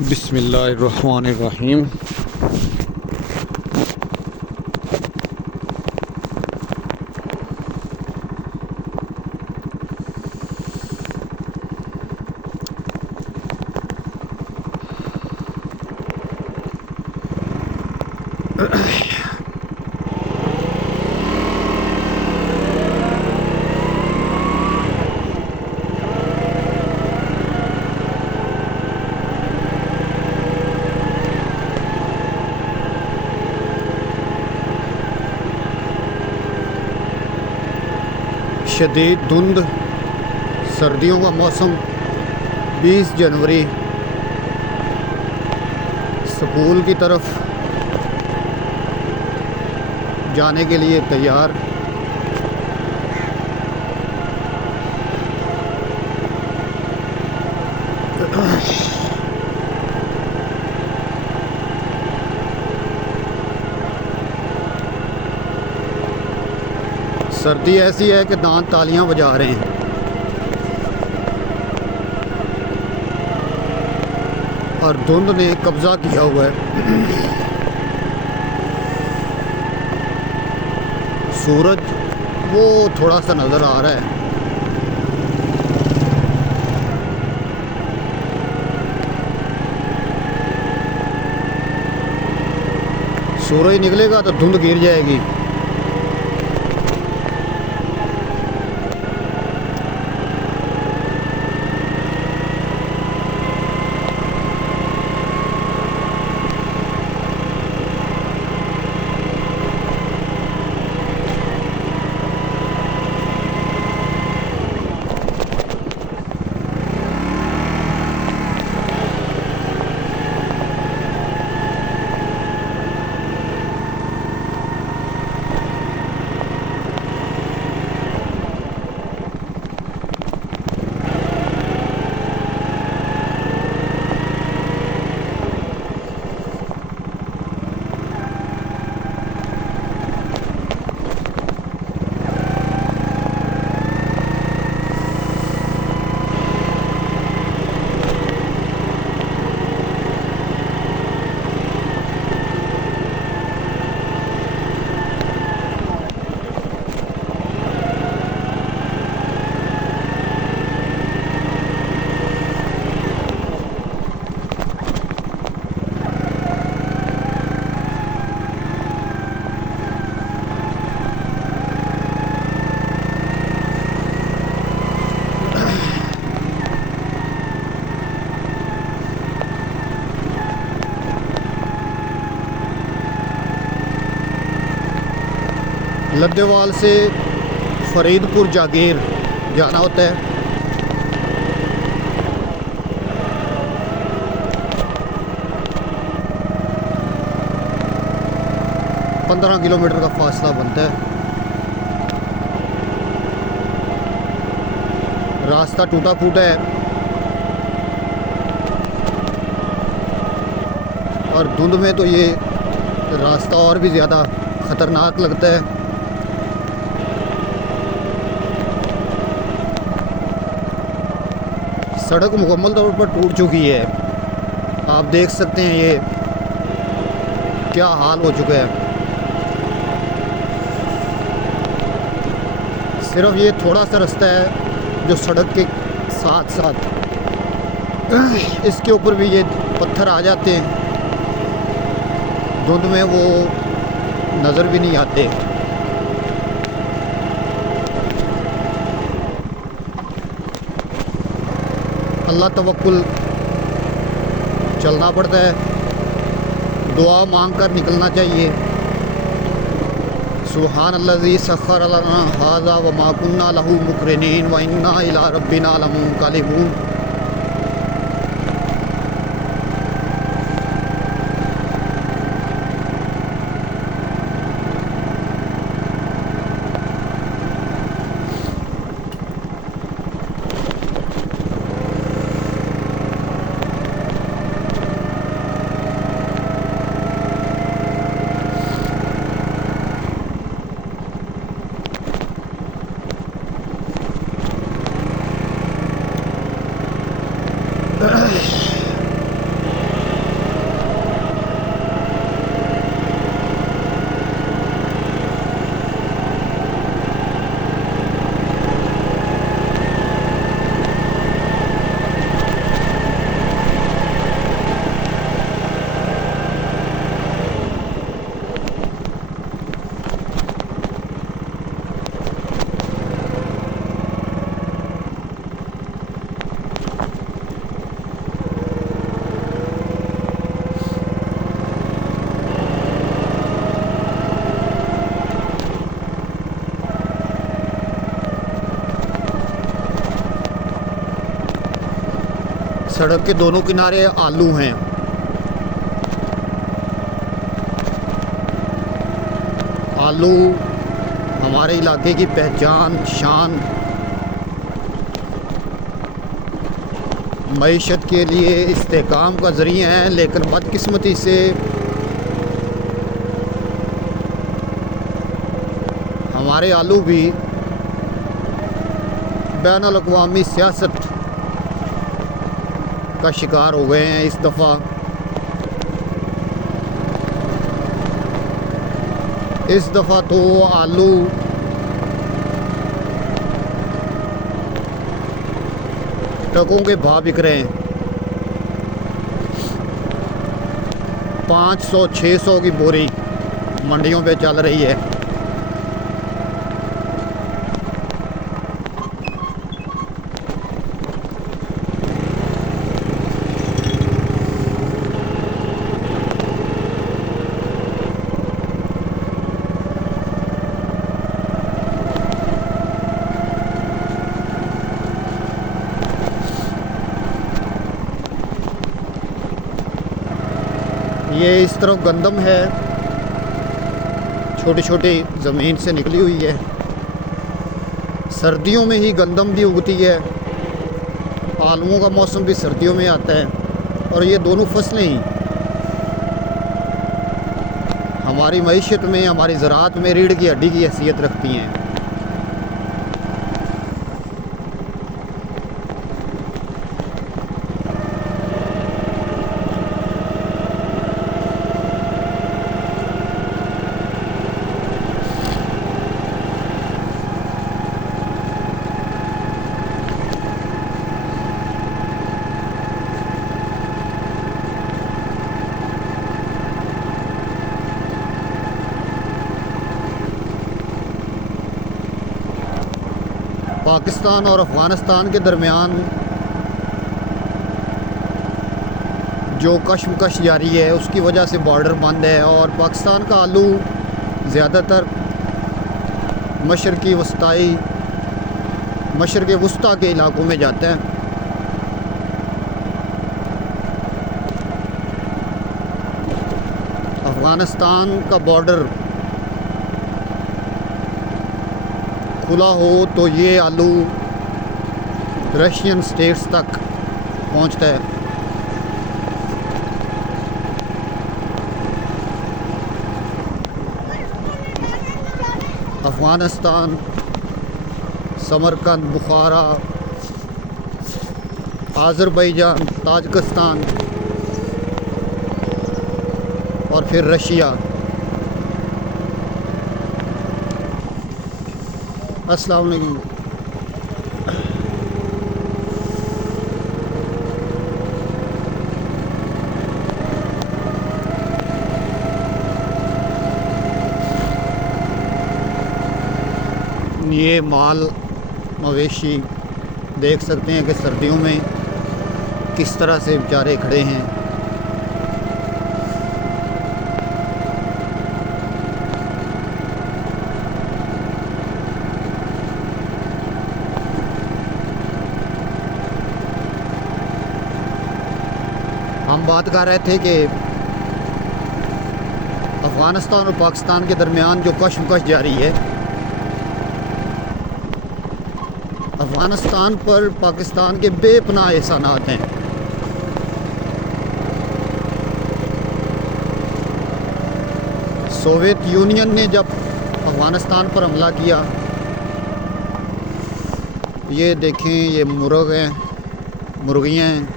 बिस्मिल्लाहिर्रहमानिर्रहीम। शदीद धुंध, सर्दियों का मौसम। 20 जनवरी, स्कूल की तरफ जाने के लिए तैयार। सर्दी ऐसी है कि दांत तालियां बजा रहे हैं। और धुंध ने कब्ज़ा किया हुआ है। सूरज वो थोड़ा सा नज़र आ रहा है। सूरज निकलेगा तो धुंध गिर जाएगी। लद्देवाल से फरीदपुर जागीर जाना होता है। पंद्रह किलोमीटर का फासला बनता है। रास्ता टूटा फूटा है और धुंध में तो ये रास्ता और भी ज़्यादा ख़तरनाक लगता है। सड़क मुकम्मल तौर पर टूट चुकी है। आप देख सकते हैं ये क्या हाल हो चुका है। सिर्फ ये थोड़ा सा रास्ता है जो सड़क के साथ साथ, इसके ऊपर भी ये पत्थर आ जाते हैं। धुंध में वो नज़र भी नहीं आते। अल्लाह तवक्कुल चलना पड़ता है। दुआ मांग कर निकलना चाहिए। सुभान अल्लज़ी सख़्ख़र लना हाज़ा व मा कुन्ना लहू मुक़रिनीन व इन्ना इला रब्बिना लमुनक़लिबून। सड़क के दोनों किनारे आलू हैं। आलू हमारे इलाके की पहचान, शान, मईशत के लिए इस्तेकाम का ज़रिया है, लेकिन बदकिस्मती से हमारे आलू भी बैनुल-अक़वामी सियासत का शिकार हो गए हैं। इस दफ़ा तो आलू ट्रकों के भाव बिक रहे हैं। 500-600 की बोरी मंडियों पे चल रही है। ये इस तरफ गंदम है, छोटी छोटी ज़मीन से निकली हुई है। सर्दियों में ही गंदम भी उगती है, आलूओं का मौसम भी सर्दियों में आता है, और ये दोनों फसलें ही हमारी मईशत में, हमारी ज़राअत में रीढ़ की हड्डी की हैसियत रखती हैं। पाकिस्तान और अफ़गानिस्तान के दरमियान जो कशमकश जारी है, उसकी वजह से बॉर्डर बंद है, और पाकिस्तान का आलू ज़्यादातर मशरक़ी वस्ता के इलाकों में जाता है। अफ़गानिस्तान का बॉर्डर खुला हो तो ये आलू रशियन स्टेट्स तक पहुंचता है। अफ़गानिस्तान, समरकंद, बुखारा, आज़रबाईजान, ताजिकिस्तान और फिर रशिया। अस्सलाम वालेकुम। ये माल मवेशी देख सकते हैं कि सर्दियों में किस तरह से बेचारे खड़े हैं। हम बात कर रहे थे कि अफ़गानिस्तान और पाकिस्तान के दरमियान जो कशमकश जारी है, अफ़गानिस्तान पर पाकिस्तान के बेपनाह एहसानात हैं। सोवियत यूनियन ने जब अफ़गानिस्तान पर हमला किया, ये देखें, ये मुर्गियाँ हैं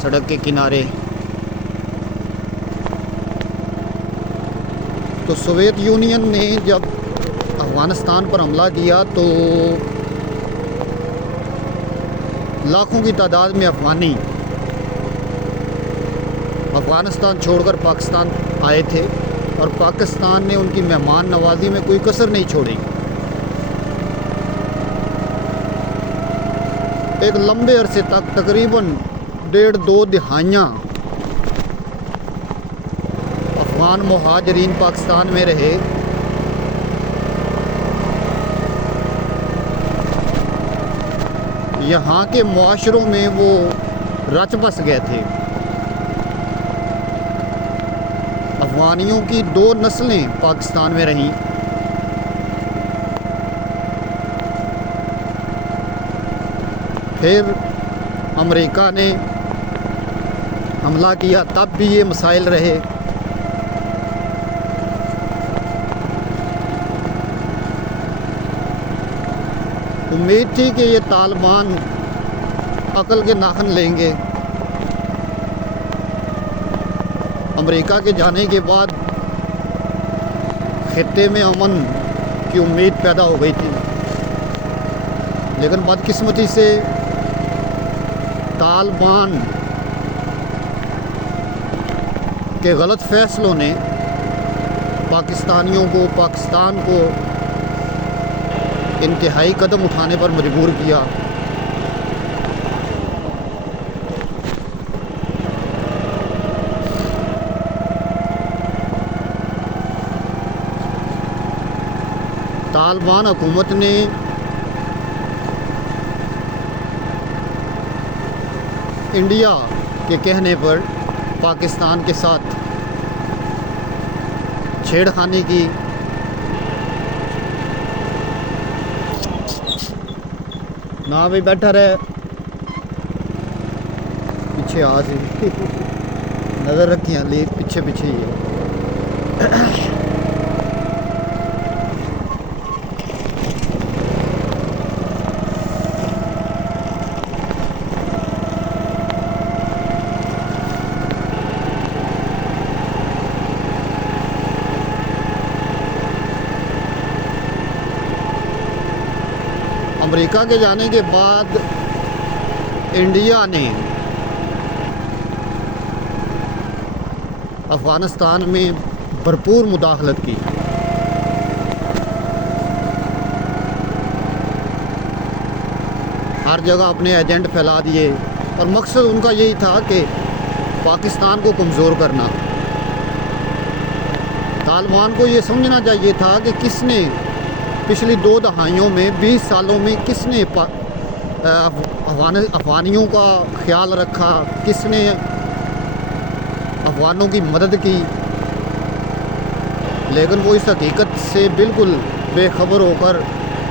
सड़क के किनारे। तो सोवियत यूनियन ने जब अफ़गानिस्तान पर हमला किया तो लाखों की तादाद में अफ़गानी अफ़गानिस्तान छोड़कर पाकिस्तान आए थे, और पाकिस्तान ने उनकी मेहमान नवाजी में कोई कसर नहीं छोड़ी। एक लंबे अरसे तक, तकरीबन 1.5-2 दिहाइयाँ अफ़गान मुहाजिरीन पाकिस्तान में रहे। यहाँ के मुआशरों में वो रच बस गए थे। अफगानियों की 2 नस्लें पाकिस्तान में रहीं। फिर अमेरिका ने हमला किया, तब भी ये मसाइल रहे। उम्मीद थी कि ये तालिबान अकल के नाखन लेंगे। अमेरिका के जाने के बाद खित्ते में अमन की उम्मीद पैदा हो गई थी, लेकिन बदकिस्मती से तालिबान के गलत फैसलों ने पाकिस्तानियों को, पाकिस्तान को इंतहाई कदम उठाने पर मजबूर किया। तालिबान हुकूमत ने इंडिया के कहने पर पाकिस्तान के साथ छेड़खानी की। ना भी बैठा रहे, पीछे आ सी नज़र रखी हाली पीछे पीछे ही है। अमेरिका के जाने के बाद इंडिया ने अफ़गानिस्तान में भरपूर मुदाखलत की। हर जगह अपने एजेंट फैला दिए और मकसद उनका यही था कि पाकिस्तान को कमज़ोर करना। तालिबान को ये समझना चाहिए था कि किसने पिछली 2 दहाइयों में, 20 सालों में किसने अफ़गानियों का ख्याल रखा, किसने अफ़गानों की मदद की। लेकिन वो इस हकीकत से बिल्कुल बेखबर होकर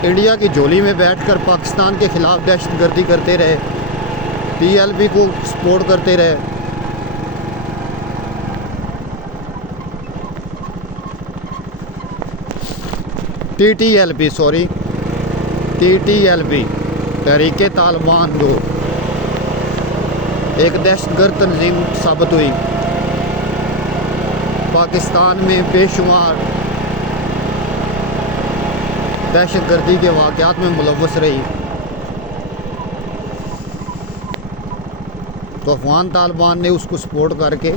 इंडिया की झोली में बैठकर पाकिस्तान के ख़िलाफ़ दहशतगर्दी करते रहे, PLP को सपोर्ट करते रहे। TTLP तहरीक तालिबान जो एक दहशतगर्द तंजीम साबित हुई, पाकिस्तान में बेशुमार दहशतगर्दी के वाक़यात में मुलव्वस रही। तो अफ़गान तालिबान ने उसको सपोर्ट करके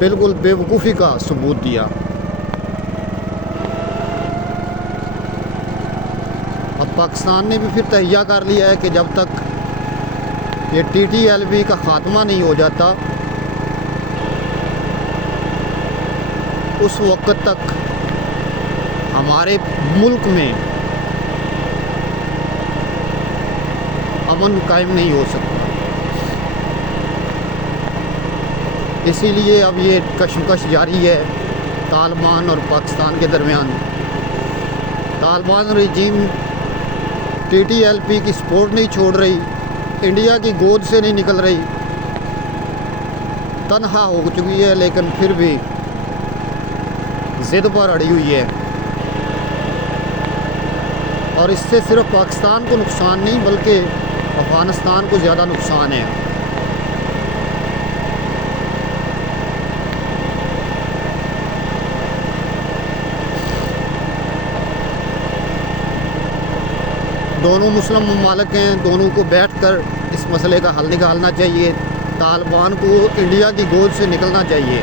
बिल्कुल बेवकूफ़ी का सबूत दिया। अब पाकिस्तान ने भी फिर तहैया कर लिया है कि जब तक ये TTLP का ख़ात्मा नहीं हो जाता, उस वक़्त तक हमारे मुल्क में अमन कायम नहीं हो सकता। इसीलिए अब ये कशमकश जारी है तालिबान और पाकिस्तान के दरमियान। तालिबान रजीम TTLP की सपोर्ट नहीं छोड़ रही, इंडिया की गोद से नहीं निकल रही, तन्हा हो चुकी है, लेकिन फिर भी ज़िद पर अड़ी हुई है। और इससे सिर्फ पाकिस्तान को नुकसान नहीं बल्कि अफ़गानिस्तान को ज़्यादा नुकसान है। दोनों मुस्लिम ममालिक हैं, दोनों को बैठकर इस मसले का हल निकालना चाहिए। तालिबान को इंडिया की गोद से निकलना चाहिए,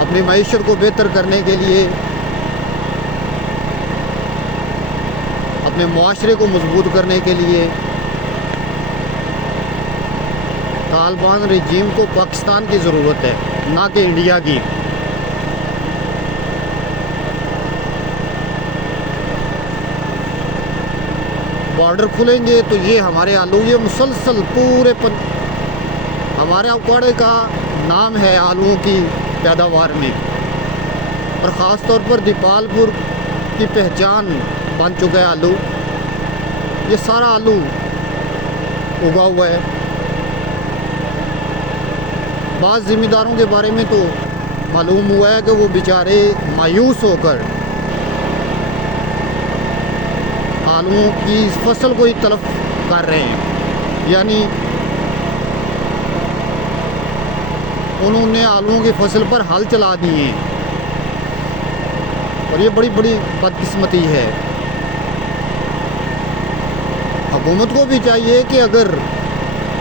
अपनी मईशत को बेहतर करने के लिए, अपने मुआशरे को मजबूत करने के लिए तालिबान रजीम को पाकिस्तान की ज़रूरत है, ना कि इंडिया की। बॉर्डर खुलेंगे तो ये हमारे आलू ये मुसलसल पूरे हमारे अकवाड़े का नाम है आलूओं की पैदावार में, और ख़ास तौर पर दीपालपुर की पहचान बन चुका है आलू। ये सारा आलू उगा हुआ है। बाज़ ज़िम्मेदारों के बारे में तो मालूम हुआ है कि वो बेचारे मायूस होकर आलूओं की फसल को ही तलफ कर रहे हैं, यानी उन्होंने आलूओं की फसल पर हल चला दिए हैं, और ये बड़ी बड़ी बदकिस्मती है। हुकूमत को भी चाहिए कि अगर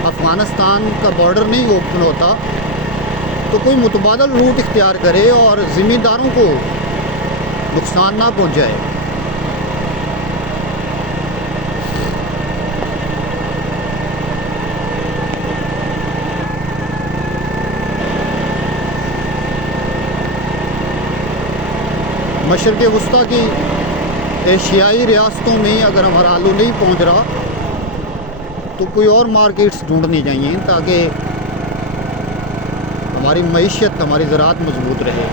अफ़गानिस्तान का बॉर्डर नहीं ओपन होता तो कोई मुतबादल रूट इख्तियार करे और ज़िम्मेदारों को नुकसान ना पहुंचाए। मशरक़ वस्ता की एशियाई रियासतों में अगर हमारा आलू नहीं पहुंच रहा तो कोई और मार्केट्स ढूंढनी चाहिए ताकि हमारी मईशत, हमारी ज़राअत मजबूत रहे।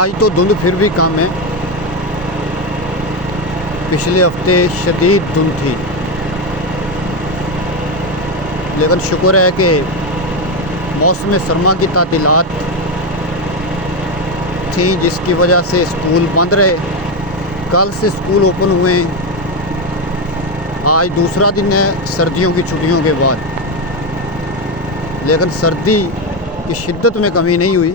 आज तो धुंध फिर भी कम है, पिछले हफ्ते शदीद धुंध थी, लेकिन शुक्र है कि मौसम सरमा की तातीलात थी जिसकी वजह से स्कूल बंद रहे। कल से स्कूल ओपन हुए हैं। आज दूसरा दिन है सर्दियों की छुट्टियों के बाद, लेकिन सर्दी की शिद्दत में कमी नहीं हुई।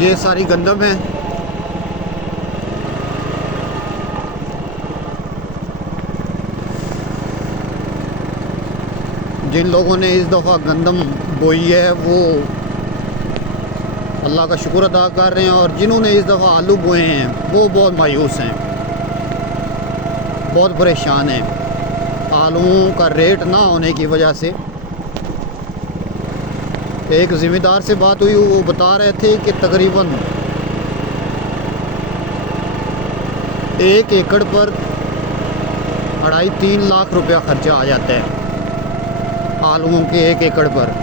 ये सारी गंदम है। जिन लोगों ने इस दफ़ा गंदम बोई है वो अल्लाह का शुक्र अदा कर रहे हैं, और जिन्होंने इस दफ़ा आलू बोए हैं वो बहुत मायूस हैं, बहुत परेशान हैं आलूओं का रेट ना होने की वजह से। एक ज़िम्मेदार से बात हुई, वो बता रहे थे कि तकरीबन 1 एकड़ पर 2.5-3 लाख रुपया ख़र्चा आ जाता है आलूओं के 1 एकड़ पर।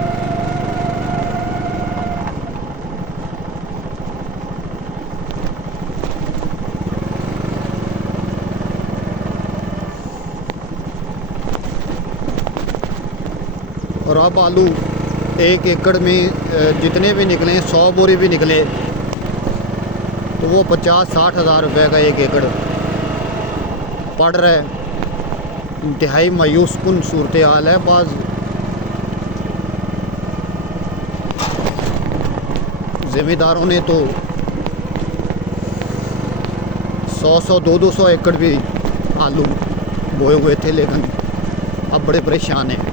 और अब आलू 1 एकड़ में जितने भी निकले, 100 बोरी भी निकले तो वो 50-60 हज़ार रुपये का 1 एकड़ पड़ रहा है। इंतहाई मायूस कुन सूरत हाल है। बाज़ ज़िम्मेदारों ने तो 100-100, 200-200 एकड़ भी आलू बोए हुए थे, लेकिन अब बड़े परेशान हैं।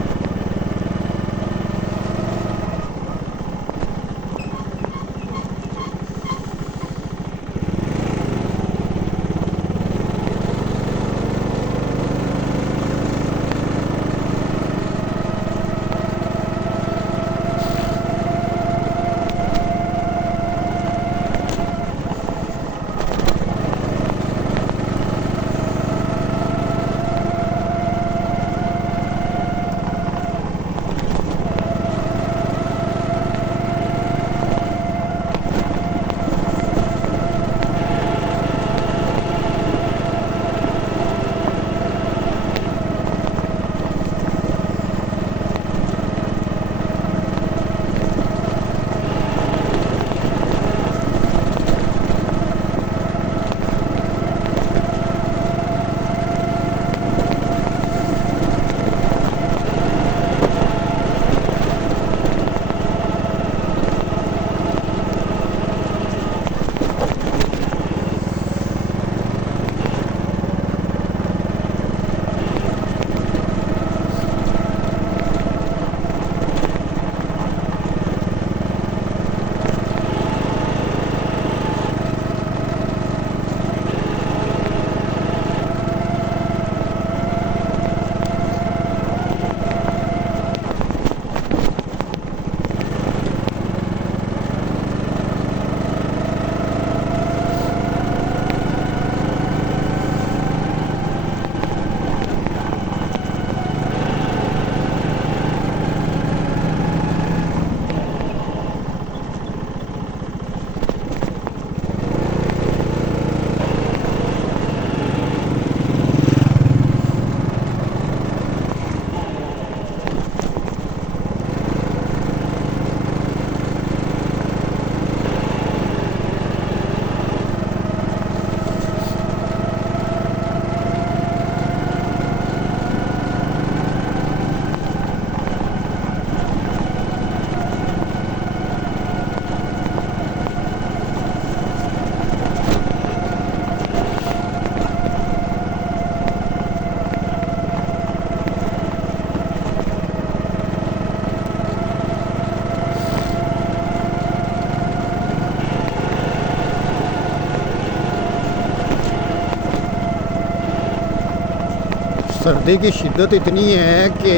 सर्दी की शिद्दत इतनी है कि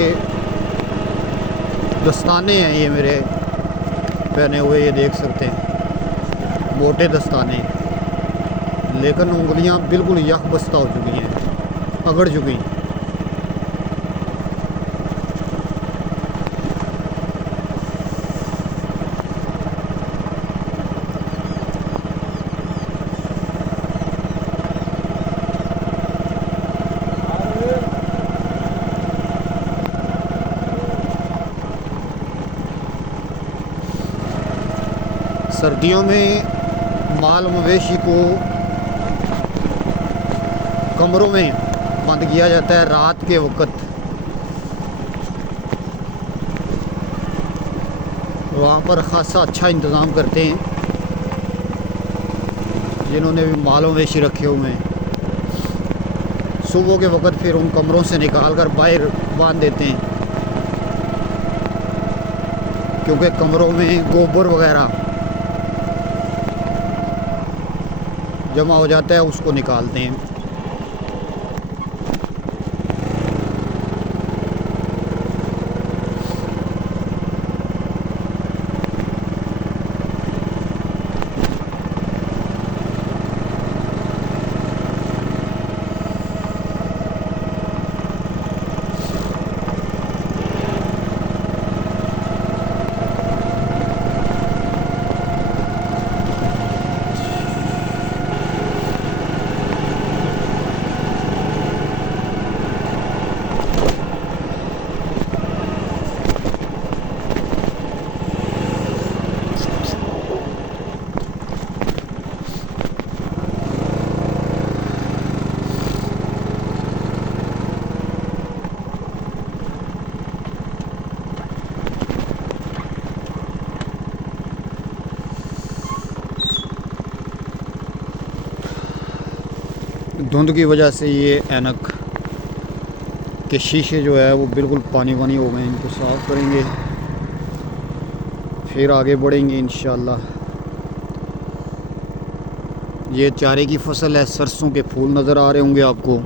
दस्ताने हैं ये मेरे पहने हुए, ये देख सकते हैं, मोटे दस्ताने, लेकिन उंगलियां बिल्कुल यख बस्ता हो चुकी हैं, पकड़ चुकी। सर्दियों में माल मवेशी को कमरों में बंद किया जाता है रात के वक्त। वहाँ पर ख़ासा अच्छा इंतज़ाम करते हैं जिन्होंने भी माल मवेशी रखे हुए हैं। सुबह के वक्त फिर उन कमरों से निकाल कर बाहर बांध देते हैं, क्योंकि कमरों में गोबर वगैरह जमा हो जाता है, उसको निकालते हैं। धुंध की वजह से ये ऐनक के शीशे जो है वो बिल्कुल पानी पानी हो गए। इनको साफ़ करेंगे, फिर आगे बढ़ेंगे इंशाल्लाह। ये चारे की फसल है, सरसों के फूल नज़र आ रहे होंगे आपको।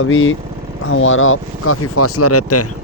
अभी हमारा काफ़ी फासला रहता है